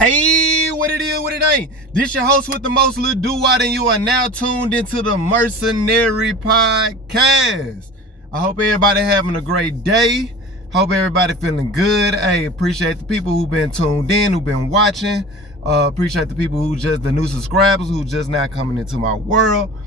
Hey, what it is, what it ain't. This your host with the most, Lil Duwatt, and you are now tuned into the Mercenary Podcast. I hope everybody having a great day. Hope everybody feeling good. Hey, appreciate the people who've been tuned in, who've been watching. Appreciate the people who just, the new subscribers who just now coming into my world.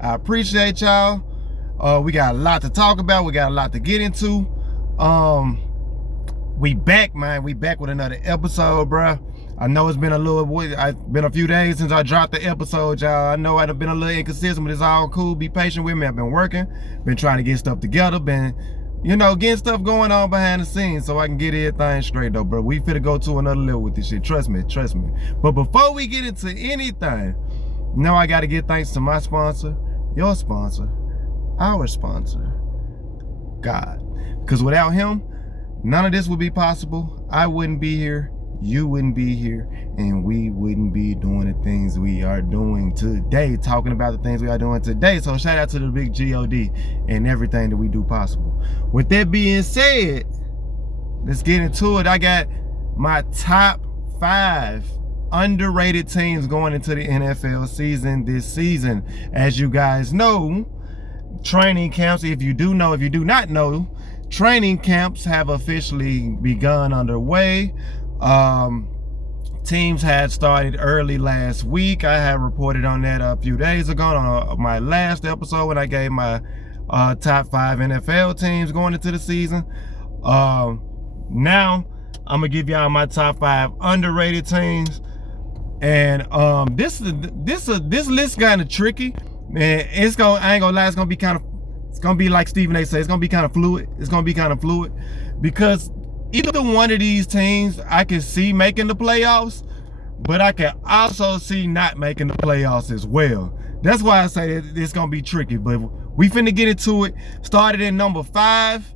I appreciate y'all. We got a lot to talk about. We got a lot to get into. We back, man. We back with another episode, bruh. I know it's been a few days since I dropped the episode, y'all. I know I've been a little inconsistent, but it's all cool. Be patient with me. I've been working, been trying to get stuff together, been, getting stuff going on behind the scenes so I can get everything straight, though, bro. We finna go to another level with this shit. Trust me. But before we get into anything, I gotta give thanks to my sponsor, your sponsor, our sponsor, God. Because without him, none of this would be possible. I wouldn't be here. You wouldn't be here, and we wouldn't be doing the things we are doing today, talking about the things we are doing today. So shout out to the big God and everything that we do possible. With that being said, let's get into it. I got my top 5 underrated teams going into the NFL season this season. As you guys know, training camps, if you do not know, training camps have officially begun underway. Teams had started early last week. I had reported on that a few days ago on my last episode when I gave my top 5 NFL teams going into the season. Now I'm gonna give y'all my top 5 underrated teams, and this list kind of tricky, man. I ain't gonna lie, it's gonna be like Stephen A. said, it's gonna be kind of fluid because either one of these teams I can see making the playoffs, but I can also see not making the playoffs as well. That's why I say it's gonna be tricky, but we finna get into it. Started in number 5.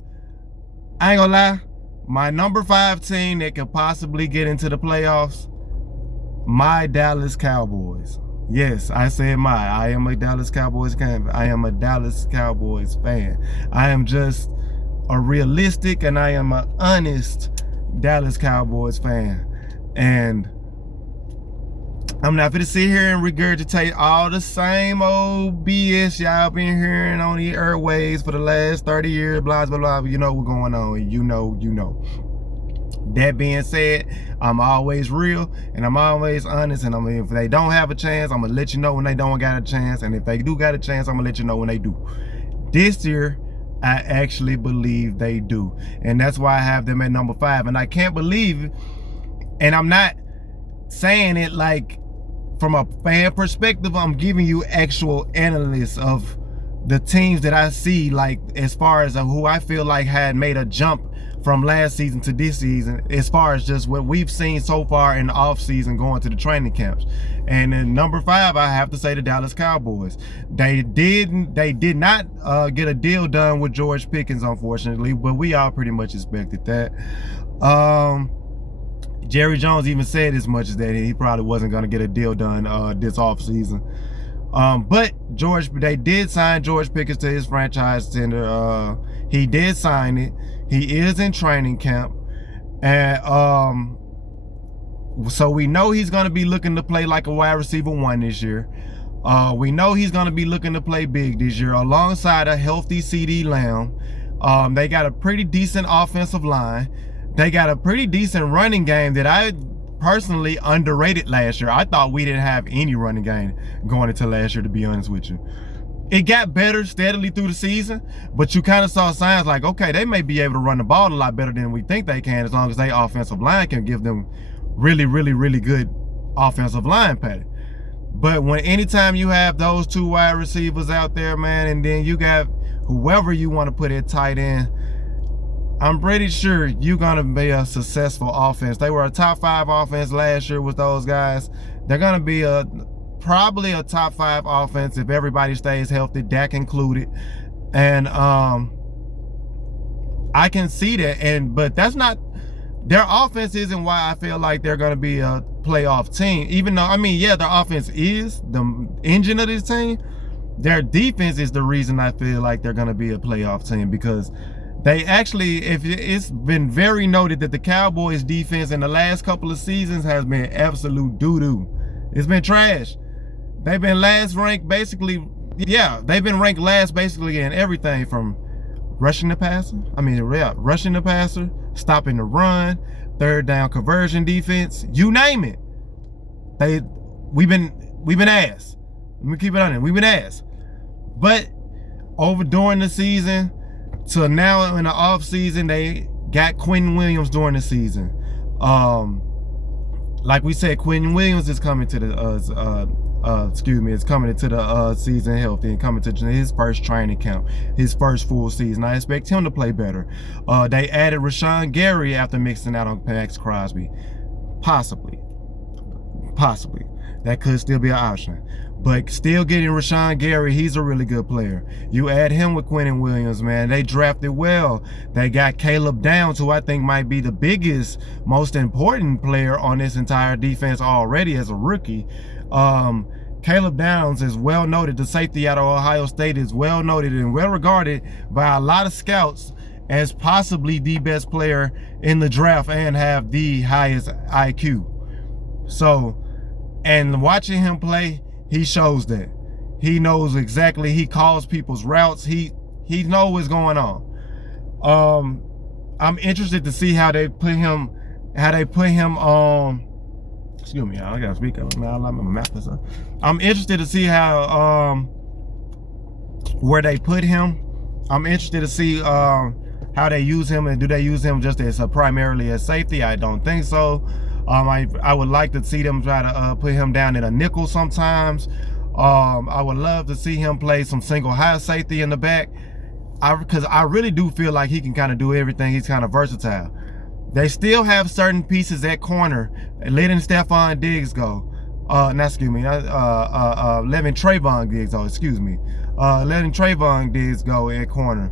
I ain't gonna lie, my number 5 team that could possibly get into the playoffs, my Dallas Cowboys. Yes, I said I am a Dallas Cowboys fan. I am a Dallas Cowboys fan. I am just a realistic and I am an honest Dallas Cowboys fan. And I'm not gonna sit here and regurgitate all the same old BS y'all been hearing on the airwaves for the last 30 years, blah, blah, blah. You know what's going on. You know. That being said, I'm always real and I'm always honest. And if they don't have a chance, I'm gonna let you know when they don't got a chance. And if they do got a chance, I'm gonna let you know when they do. This year, I actually believe they do. And that's why I have them at number 5. And I can't believe it. And I'm not saying it like from a fan perspective. I'm giving you actual analysts of the teams that I see, like as far as who I feel like had made a jump from last season to this season, as far as just what we've seen so far in the off season going to the training camps. And then number 5, I have to say the Dallas Cowboys. They did not get a deal done with George Pickens, unfortunately, but we all pretty much expected that. Jerry Jones even said as much as that he probably wasn't going to get a deal done this off season. But they did sign George Pickens to his franchise tender. He did sign it. He is in training camp, and so we know he's going to be looking to play like a wide receiver 1 this year. We know he's going to be looking to play big this year alongside a healthy CD Lamb. They got a pretty decent offensive line. They got a pretty decent running game that I personally underrated last year. I thought we didn't have any running game going into last year, to be honest with you. It got better steadily through the season, but you kind of saw signs like, okay, they may be able to run the ball a lot better than we think they can, as long as their offensive line can give them really, really, really good offensive line play. But anytime you have those 2 wide receivers out there, man, and then you got whoever you want to put at tight end, I'm pretty sure you're going to be a successful offense. They were a top 5 offense last year with those guys. They're going to be probably a top 5 offense if everybody stays healthy, Dak included. And I can see that, but that's not, their offense isn't why I feel like they're going to be a playoff team. Even though, their offense is the engine of this team. Their defense is the reason I feel like they're going to be a playoff team, because They actually, it's been very noted that the Cowboys defense in the last couple of seasons has been absolute doo-doo. It's been trash. They've been last ranked basically, they've been ranked last basically in everything from rushing the passer, stopping the run, third down conversion defense, you name it. We've been ass. Let me keep it on it. We've been ass. But during the season to now in the off season, they got Quentin Williams during the season. Like we said, Quentin Williams is coming to the is coming into the season healthy and coming to his first training camp, his first full season. I expect him to play better. They added Rashawn Gary after mixing out on Max Crosby. Possibly. That could still be an option. But still getting Rashawn Gary, he's a really good player. You add him with Quentin Williams, man. They drafted well. They got Caleb Downs, who I think might be the biggest, most important player on this entire defense already as a rookie. Caleb Downs is well noted. The safety out of Ohio State is well noted and well regarded by a lot of scouts as possibly the best player in the draft and have the highest IQ. So, and watching him play, he shows that. He knows exactly, he calls people's routes. He knows what's going on. I'm interested to see how they put him excuse me, I gotta speak up. I'm interested to see how where they put him. I'm interested to see how they use him, and do they use him just as primarily as safety? I don't think so. I would like to see them try to put him down in a nickel sometimes. I would love to see him play some single high safety in the back, because I really do feel like he can kind of do everything. He's kind of versatile. They still have certain pieces at corner, letting Stephon Diggs go. Letting Trayvon Diggs go, letting Trayvon Diggs go at corner.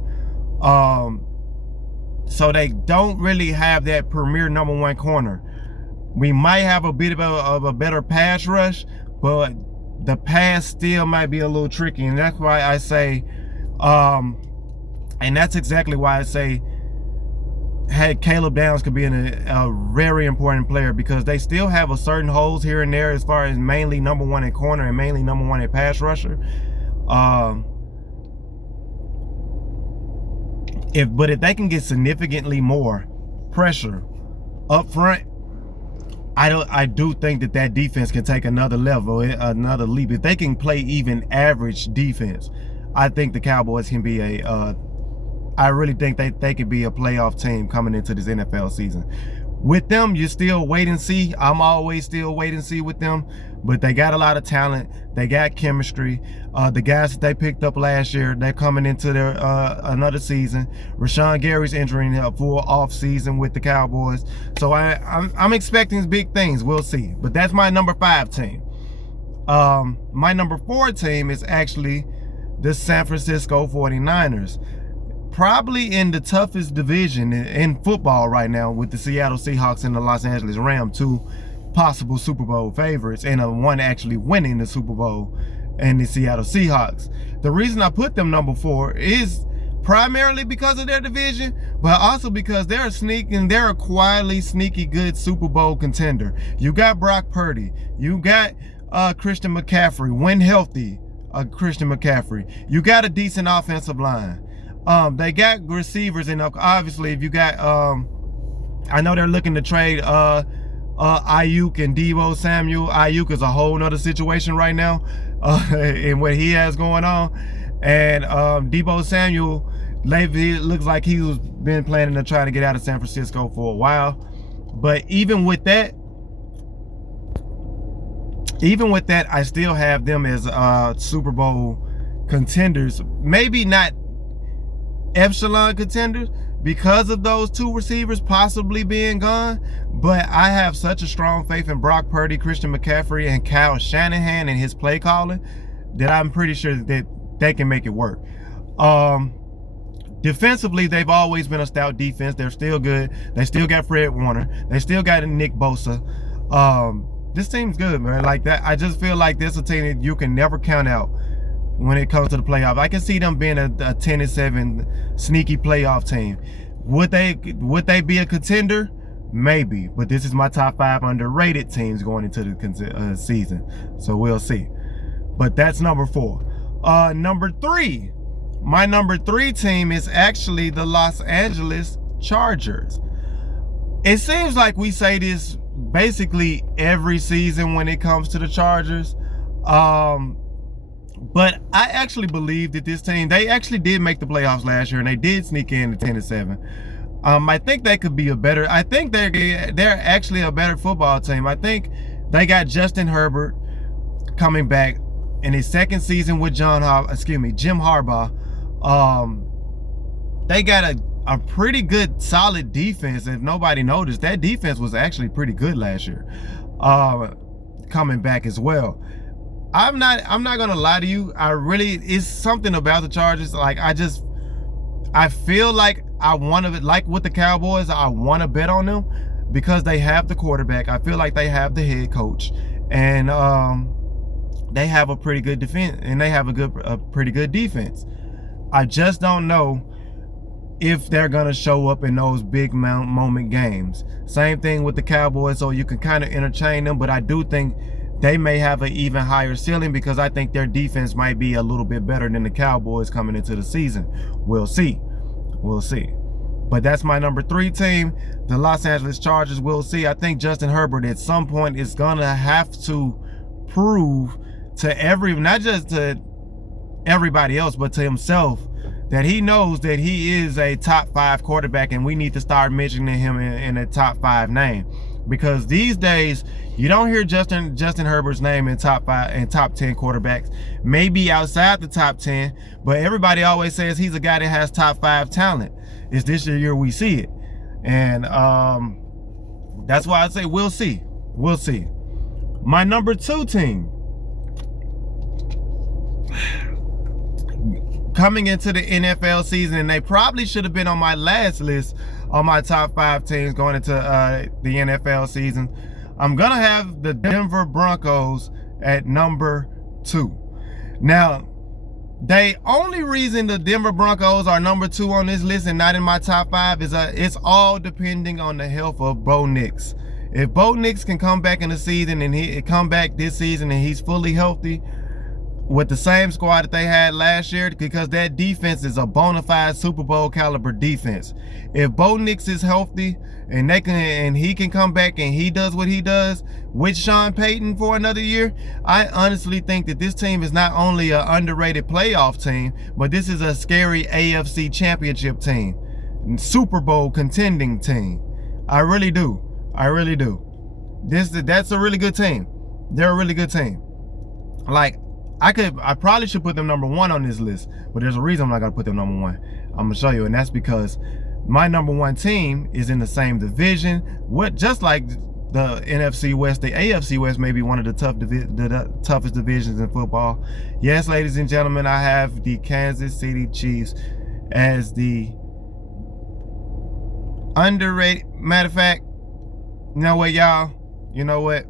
So they don't really have that premier number one corner. We might have a bit of a better pass rush, but the pass still might be a little tricky. And that's why I say, and that's exactly why I say, Caleb Downs could be a very important player, because they still have a certain holes here and there as far as mainly number one at corner and mainly number one at pass rusher. If they can get significantly more pressure up front, I do think that defense can take another level, another leap. If they can play even average defense, I think the Cowboys can be I really think they could be a playoff team coming into this NFL season. With them, you still wait and see. I'm always still wait and see with them, but they got a lot of talent. They got chemistry. The guys that they picked up last year, they're coming into their another season. Rashawn Gary's entering a full off season with the Cowboys, so I'm expecting big things. We'll see. But that's my number 5 team. My number 4 team is actually the San Francisco 49ers. Probably in the toughest division in football right now, with the Seattle Seahawks and the Los Angeles Rams, 2 possible Super Bowl favorites, and one actually winning the Super Bowl, and the Seattle Seahawks. The reason I put them number 4 is primarily because of their division, but also because they're a quietly sneaky good Super Bowl contender. You got Brock Purdy, you got Christian McCaffrey, when healthy, Christian McCaffrey. You got a decent offensive line. They got receivers, and obviously if you got I know they're looking to trade Ayuk and Deebo Samuel. Ayuk is a whole nother situation right now in what he has going on, and Deebo Samuel, it looks like he's been planning to try to get out of San Francisco for a while. But even with that, I still have them as Super Bowl contenders. Maybe not echelon contenders because of those 2 receivers possibly being gone, but I have such a strong faith in Brock Purdy, Christian McCaffrey, and Kyle Shanahan and his play calling that I'm pretty sure that they can make it work. Defensively, they've always been a stout defense. They're still good. They still got Fred Warner. They still got Nick Bosa. This team's good, man. Like that, I just feel like this is a team that you can never count out. when it comes to the playoffs. I can see them being a 10-7 sneaky playoff team. Would they be a contender? Maybe, but this is my top 5 underrated teams going into the season, so we'll see. But that's number 4. Number 3, my number 3 team is actually the Los Angeles Chargers. It seems like we say this basically every season when it comes to the Chargers, but I actually believe that this team, they actually did make the playoffs last year, and they did sneak in to 10-7. I think they could be I think they're actually a better football team. I think they got Justin Herbert coming back in his second season with Jim Harbaugh. They got a pretty good, solid defense. If nobody noticed, that defense was actually pretty good last year, coming back as well. I'm not gonna lie to you. It's something about the Chargers. Like, I feel like I want to, like with the Cowboys, I want to bet on them because they have the quarterback. I feel like they have the head coach, and they have a pretty good defense, and they have a pretty good defense. I just don't know if they're gonna show up in those big moment games. Same thing with the Cowboys, so you can kind of interchange them, but I do think they may have an even higher ceiling because I think their defense might be a little bit better than the Cowboys coming into the season. We'll see. But that's my number 3 team, the Los Angeles Chargers. We'll see. I think Justin Herbert at some point is gonna have to prove to not just to everybody else, but to himself, that he knows that he is a top 5 quarterback, and we need to start mentioning him in a top 5 name. Because these days, you don't hear Justin Herbert's name in top 5 and top 10 quarterbacks, maybe outside the top 10, but everybody always says he's a guy that has top 5 talent. It's this year we see it. And that's why I say we'll see. My number 2 team, coming into the NFL season, and they probably should have been on my last list on my top 5 teams going into the NFL season. I'm gonna have the Denver Broncos at number 2. Now, the only reason the Denver Broncos are number 2 on this list and not in my top 5 is it's all depending on the health of Bo Nix. If Bo Nix can come back in the season, and he come back this season and he's fully healthy with the same squad that they had last year, because that defense is a bona fide Super Bowl caliber defense. If Bo Nix is healthy and he can come back and he does what he does with Sean Payton for another year, I honestly think that this team is not only an underrated playoff team, but this is a scary AFC championship team, Super Bowl contending team. I really do. That's a really good team. They're a really good team. Like, I probably should put them number 1 on this list, but there's a reason I'm not gonna put them number 1. I'm gonna show you, and that's because my number 1 team is in the same division. Just like the NFC West, the AFC West may be one of the toughest divisions in football. Yes, ladies and gentlemen, I have the Kansas City Chiefs as the underrated. Matter of fact, you know what, y'all? You know what?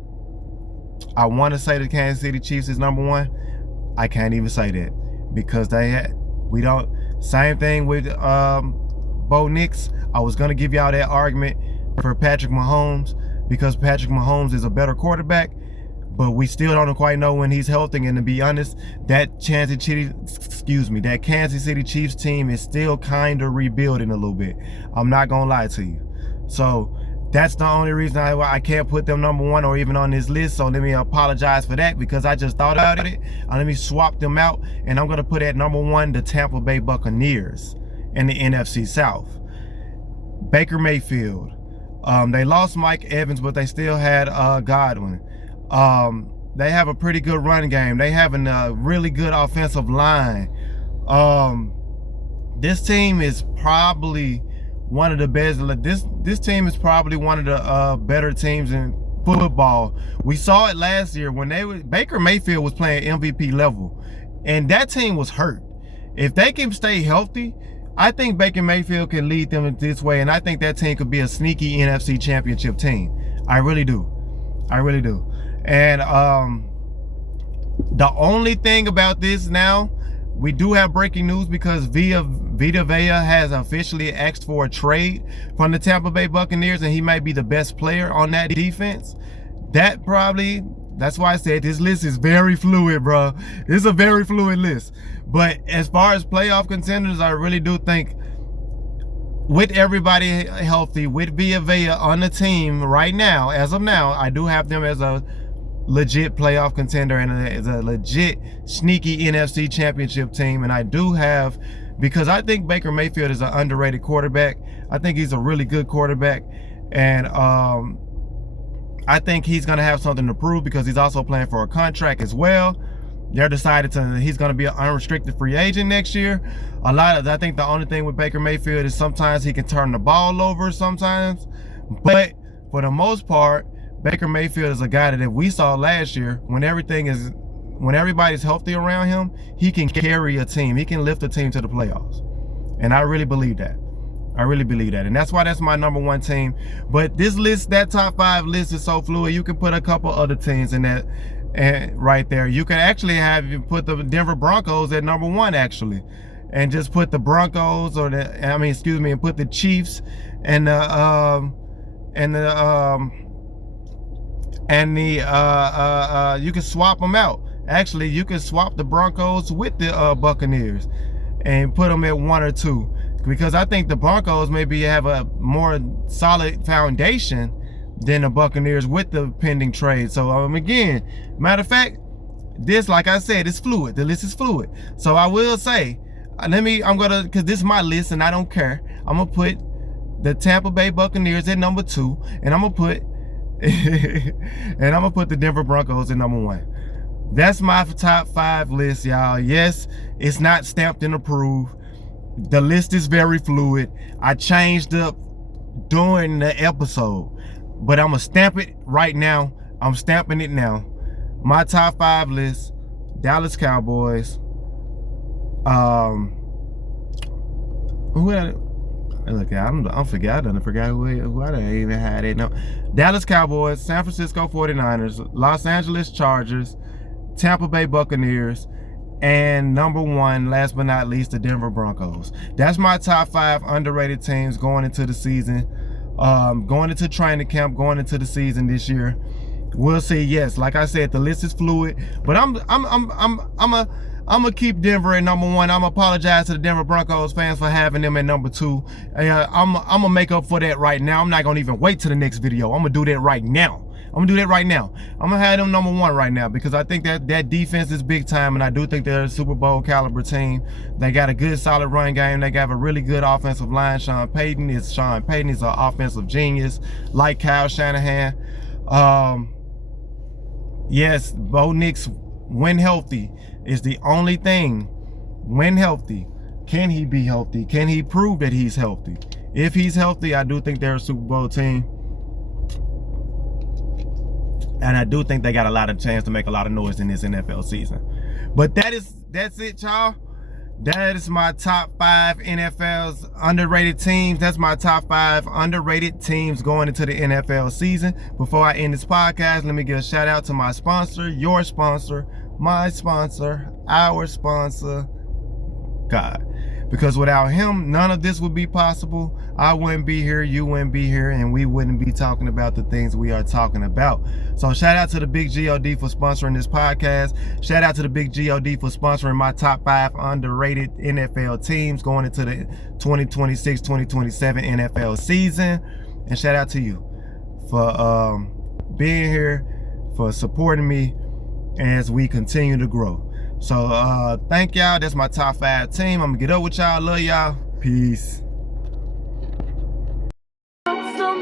I want to say the Kansas City Chiefs is number 1. I can't even say that because same thing with Bo Nix. I was gonna give y'all that argument for Patrick Mahomes because Patrick Mahomes is a better quarterback, but we still don't quite know when he's healthy. And to be honest, that Kansas City Chiefs team is still kind of rebuilding a little bit. I'm not gonna lie to you. So that's the only reason I can't put them number 1 or even on this list. So let me apologize for that because I just thought about it. Let me swap them out, and I'm going to put at number 1 the Tampa Bay Buccaneers in the NFC South. Baker Mayfield. They lost Mike Evans, but they still had Godwin. They have a pretty good run game. They have a really good offensive line. This team is probably one of the best. This team is probably one of the better teams in football. We saw it last year when Baker Mayfield was playing MVP level, and that team was hurt. If they can stay healthy, I think Baker Mayfield can lead them this way, and I think that team could be a sneaky NFC championship team. I really do. And the only thing about this now, we do have breaking news because Vita Vea has officially asked for a trade from the Tampa Bay Buccaneers, and he might be the best player on that defense. That's why I said this list is very fluid, bro. It's a very fluid list. But as far as playoff contenders, I really do think with everybody healthy, with Vea on the team right now, as of now, I do have them as a legit playoff contender and as a legit sneaky NFC championship team. And I do have, because I think Baker Mayfield is an underrated quarterback. I think he's a really good quarterback. And I think he's going to have something to prove because he's also playing for a contract as well. They're decided he's going to be an unrestricted free agent next year. I think the only thing with Baker Mayfield is sometimes he can turn the ball over sometimes. But for the most part, Baker Mayfield is a guy that we saw last year when everybody's healthy around him, he can carry a team. He can lift a team to the playoffs. And I really believe that. And that's why that's my number one team. But this list, that top 5 list is so fluid. You can put a couple other teams in that and right there. You can actually put the Denver Broncos at number 1 actually. And just put the Broncos and put the Chiefs and you can swap them out. Actually, you can swap the Broncos with the Buccaneers and put them at 1 or 2. Because I think the Broncos maybe have a more solid foundation than the Buccaneers with the pending trade. So again, matter of fact, this, like I said, is fluid. The list is fluid. So I will say, because this is my list and I don't care. I'm gonna put the Tampa Bay Buccaneers at number 2, and I'm gonna put the Denver Broncos at number 1. That's my top 5 list, y'all. Yes, it's not stamped and approved. The list is very fluid. I changed up during the episode, but I'm gonna stamp it right now. I'm stamping it now. My top 5 list: Dallas Cowboys. Who had it? Look, I forgot who I even had it. No, Dallas Cowboys, San Francisco 49ers, Los Angeles Chargers, Tampa Bay Buccaneers, and number 1, last but not least, the Denver Broncos. That's my top 5 underrated teams going into the season, going into training camp, going into the season this year. We'll see. Yes, like I said, the list is fluid, but I'm gonna keep Denver at number 1. I'm gonna apologize to the Denver Broncos fans for having them at number 2. I'm gonna make up for that right now. I'm not gonna even wait till the next video. I'm gonna do that right now. I'm gonna have them number 1 right now because I think that defense is big time, and I do think they're a Super Bowl caliber team. They got a good, solid run game. They got a really good offensive line. Sean Payton is an offensive genius, like Kyle Shanahan. Yes, Bo Nix, when healthy, is the only thing. When healthy, can he be healthy? Can he prove that he's healthy? If he's healthy, I do think they're a Super Bowl team. And I do think they got a lot of chance to make a lot of noise in this NFL season. But that's it, y'all. That is my top 5 NFL's underrated teams. That's my top 5 underrated teams going into the NFL season. Before I end this podcast, let me give a shout out to my sponsor, your sponsor, my sponsor, our sponsor, God. Because without him, none of this would be possible. I wouldn't be here, you wouldn't be here, and we wouldn't be talking about the things we are talking about. So shout out to the Big GOD for sponsoring this podcast. Shout out to the Big GOD for sponsoring my top 5 underrated NFL teams going into the 2026-2027 NFL season. And shout out to you for being here, for supporting me as we continue to grow. So thank y'all. That's my top 5 team. I'm gonna get up with y'all. Love y'all. Peace. So